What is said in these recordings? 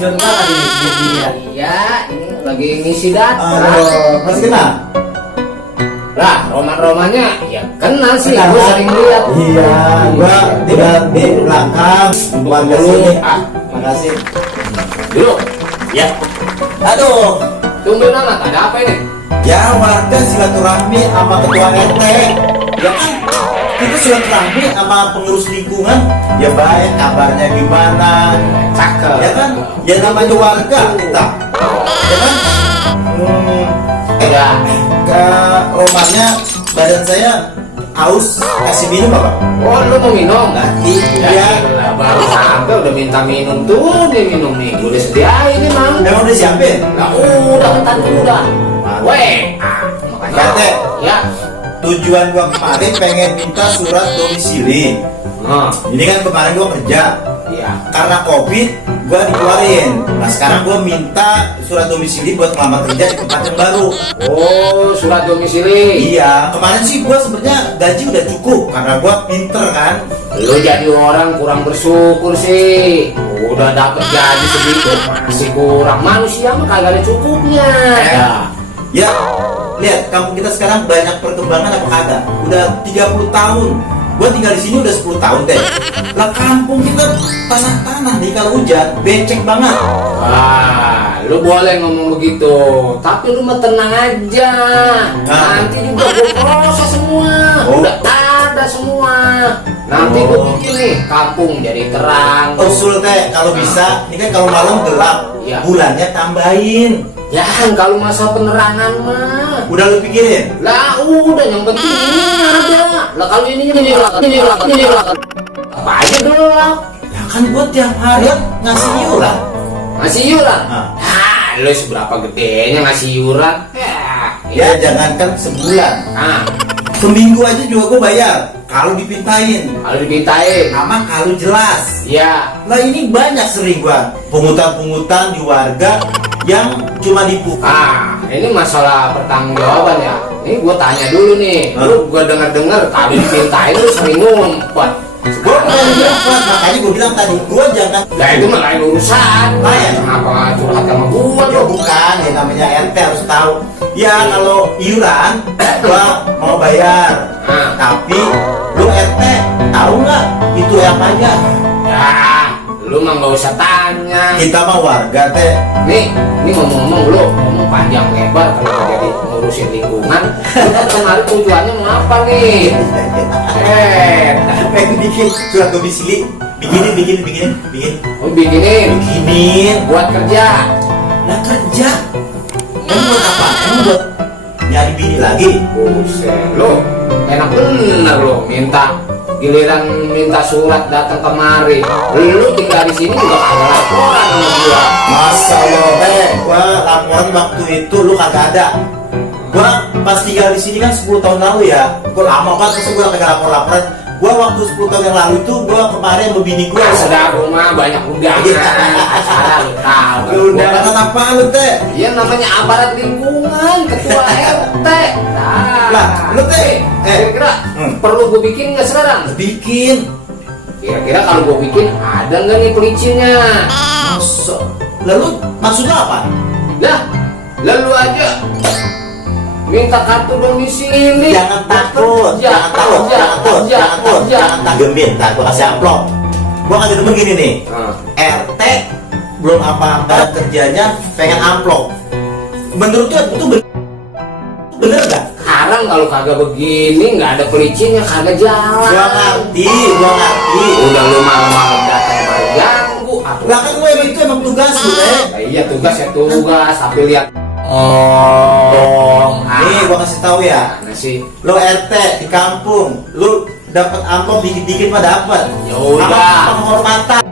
John lagi nih. Iya, ini lagi ngisi data. Aduh, masih kenal? Lah, roman-romannya ya kenal sih, Kenal, gue kan? sering lihat. Iya, gua tinggal di belakang warga sini. Makasih. Dulu, Ya. Aduh. tungguin amat, ada apa ini? Ya warga silaturahmi sama ketua RT. Ya kan kita silaturahmi sama pengurus lingkungan. Ya baik, kabarnya gimana? Cakep. Ya kan? Ya namanya warga kita. Ya kan? Ya, Ke romannya badan saya haus, kasih minum apa? oh lu mau minum? Nah, Ya, iya. baru sampai udah minta minum tuh, nih minum nih. Gue udah sediain nih, Mang. Emang udah siapin? Nah, udah ketan udah. Weh, makanya. Ya, Teh. Ya. Tujuan gua kemarin pengen minta surat domisili. Nah, Ini kan kemarin gua kerja. iya. Karena COVID gua dikeluarin. Nah sekarang gua minta surat domisili buat ngelamar kerja di tempat yang baru. Oh, surat domisili. Iya, kemarin sih gua sebenarnya gaji udah cukup karena gua pinter kan. Lu jadi orang kurang bersyukur sih. Udah dapet gaji segitu masih kurang. Manusia mah kagak ada cukupnya. Ya, lihat kampung kita sekarang banyak perkembangan apa kagak? Udah 30 tahun. Gua tinggal di sini udah 10 tahun deh. Lah kampung kita tanah-tanah nih kalau hujan becek banget. Wah, lu boleh ngomong begitu, tapi lu mah tenang aja. Nanti juga gue proses semua. Oh. Udah ada semua. Nanti gue Oh. bikin nih kampung jadi terang. Usul teh kalau bisa, ini kan kalau malam gelap, Iya. bulannya tambahin. Ya kalau masa penerangan mah. Udah lu pikirin? Lah udah yang penting ini ada. Lah kalau ini apa aja dulu lah. Ya kan gua tiap hari ngasih iuran. Ngasih iuran. Ah. Lu seberapa gedenya ngasih iuran? Ya jangankan sebulan, Nah, seminggu aja juga gua bayar. Kalau dipintain, kalau dipintain, sama kalau jelas. ya. Lah ini banyak sering gua pungutan-pungutan di warga yang cuma dipukul. Ini masalah pertanggungjawaban ya. Ini gue tanya dulu nih. Lu gue denger kalau dipintain lu sering ngumpet. Gua bukan kuat, makanya gua bilang tadi gua jangan. Lah itu mah lain urusan. Lain. Kenapa curhat sama gua Ya lu? bukan, ya namanya RT harus tahu. Ya kalau iuran gua mau bayar. Nah. Tapi lu RT tahu nggak itu apa aja? Ya, lu mah nggak usah tanya. Kita mah warga teh. Nih ngomong-ngomong lu ngomong panjang lebar kalau jadi ngurusin lingkungan. Lu kan kemarin tujuannya mau apa nih? Pengen bikin surat domisili, bikin. Oh bikinin Bikinin. buat kerja. Nah kerja. Emang buat apa? Emang buat nyari bini lagi? Buset, lo enak bener lo giliran minta surat datang kemari. Lu tinggal di sini juga ada laporan sama gua. Masa lo gua laporan waktu itu lu kagak ada. Gua pas tinggal di sini kan 10 tahun lalu ya. Gua lama banget masa gua kagak lapor-laporan. Gua waktu 10 tahun yang lalu itu gua kemarin sama bini gua. Sudah rumah banyak undangan. Acara lu tahu. Udah kata apa lu teh? Iya namanya aparat lingkungan, ketua RT. Lah, lu teh Kira-kira perlu gue bikin nggak sekarang? bikin. Kira-kira kalau gue bikin ada nggak nih pelicinnya? Masa? Lalu maksudnya apa? Lah, lalu aja minta kartu domisili. Jangan takut, jangan takut. Gembir, ntar gua kasih amplop. Gua kasih demen gini nih. RT belum apa-apa kerjanya pengen amplop. Menurut lu itu bener nggak? Sekarang kalau kagak begini nggak ada pelicinnya kagak jalan. Gua ngerti. Udah lu malam-malam datang baru ganggu. Lah kan gue itu emang tugas lu Nah, iya tugas ya tugas. Tapi lihat. Nih gua kasih tahu ya. Mana sih? Lu RT di kampung, lu dapat amplop dikit-dikit mah dapat. Ya udah. Sama penghormatan.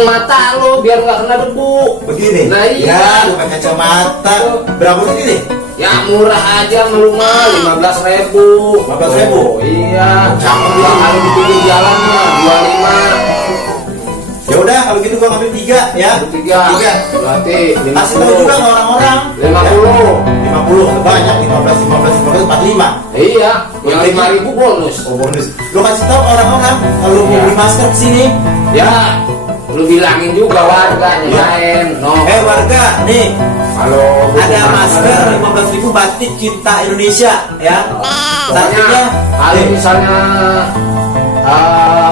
Mata lo biar nggak kena debu. Begini. Nah, iya. Ya, lu pakai kacamata. Berapa duit ini? Ya murah aja melumah 15.000. 15.000? Oh, iya. Cakep lah kalau di pinggir jalannya 25. Ya udah kalau gitu gua ngambil 3 ya. Tiga. Berarti Kasih tahu juga ke orang-orang. 50. 50 banyak, 15 45. Iya, yang 5.000 bonus. Oh bonus. Lu kasih tahu orang-orang kalau lu mau Ya. beli masker ke sini. Ya, lu bilangin juga warga nyesain. No. Warga, nih Kalau ada masker 15.000 batik cinta Indonesia ya. Pokoknya kalau misalnya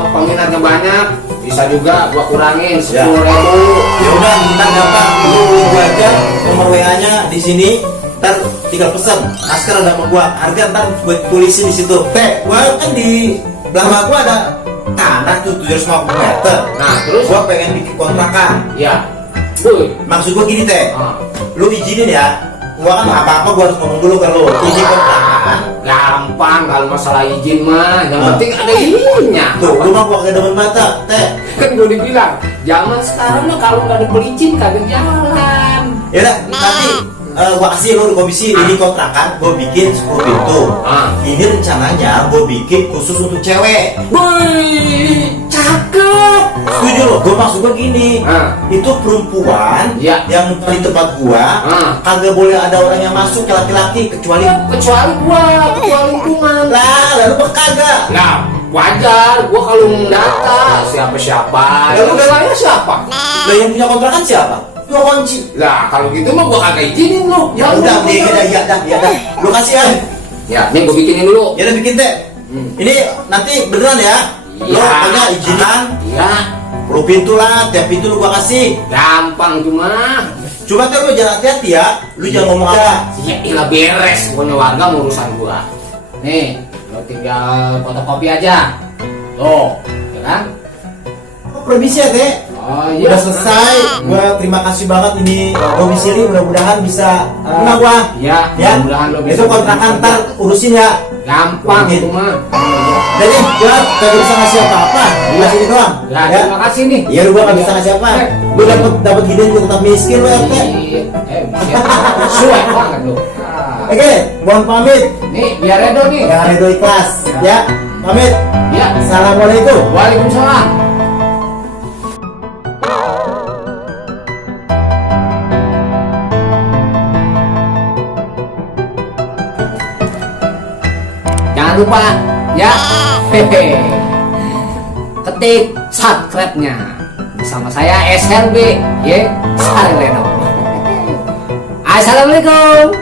peminatnya banyak, bisa juga gua kurangin 10.000. Ya udah, kita gampang, lu gua aja nomor WA-nya di sini. Ntar tinggal pesan masker ada sama gua. Harga ntar gua tulisin di situ. Gua kan di belakang gua ada tanah tuh 750 meter. Nah, terus Gua pengen bikin kontrakan. ya, boy. Maksud gua gini teh, Ah, lu izinin ya. Gua kan apa-apa gua harus ngomong dulu ke lu. Izin kontrakan. gampang kalau masalah izin mah, yang Ah. penting ada izinnya. Tuh, lu mah gua kagak demen mata, teh. Kan gue dibilang, zaman sekarang mah kalau nggak ada perizin kagak jalan. Ya udah, nanti gua kasih lu komisi ini kontrakan, gua bikin 10 pintu. Ah. Ini rencananya gua bikin khusus untuk cewek. Wih, cakep. Setuju lo? Gua maksud gua gini, Ah. itu perempuan Ya. yang di tempat gua Ah. kagak boleh ada orang yang masuk laki-laki kecuali Kecuali gua, ketua lingkungan. lah, lalu gua kagak. Nah, wajar. Gua kalau mendata siapa-siapa. Lalu Lalu saya siapa? Lah yang punya kontrakan siapa? Gua kunci. Lah, kalau gitu mah gua kagak izinin lu. Ya udah, ya dah. Lu kasih ya. Ya, nih gua bikinin dulu. Ya udah bikin teh. Ini nanti beneran ya. Lo Iya. pokoknya izinan Iya, 10 pintu lah, tiap pintu lu gua kasih. gampang cuma. Cuma kan lu jangan hati-hati ya. Lu jangan ngomong apa. Ya ilah beres, pokoknya warga urusan gua. Nih, lo tinggal fotokopi aja. Tuh, ya kan? Oh, permisi ya teh. Oh Udah selesai. Gua terima kasih banget ini domisili, mudah-mudahan bisa kena gua. Ya, Ya. mudah-mudahan lo bisa. Itu kontrakan ntar urusin ya. Gampang Mungkin. cuma. Dan nih, gua kagak bisa ngasih apa-apa. Gua sini doang. Ya, terima kasih nih. Iya, lu gua kagak bisa ngasih apa. Lu dapat gini gua tetap miskin lu ya teh. Suek banget lo. Ah. Oke, mohon pamit. Nih, biar Edo nih. Ya, Redo ikhlas. Ya, pamit. Ya, Assalamualaikum. Waalaikumsalam. Jangan lupa ya, hehe, ketik subscribe-nya bersama saya SLB, ya, Sarleno. Assalamualaikum.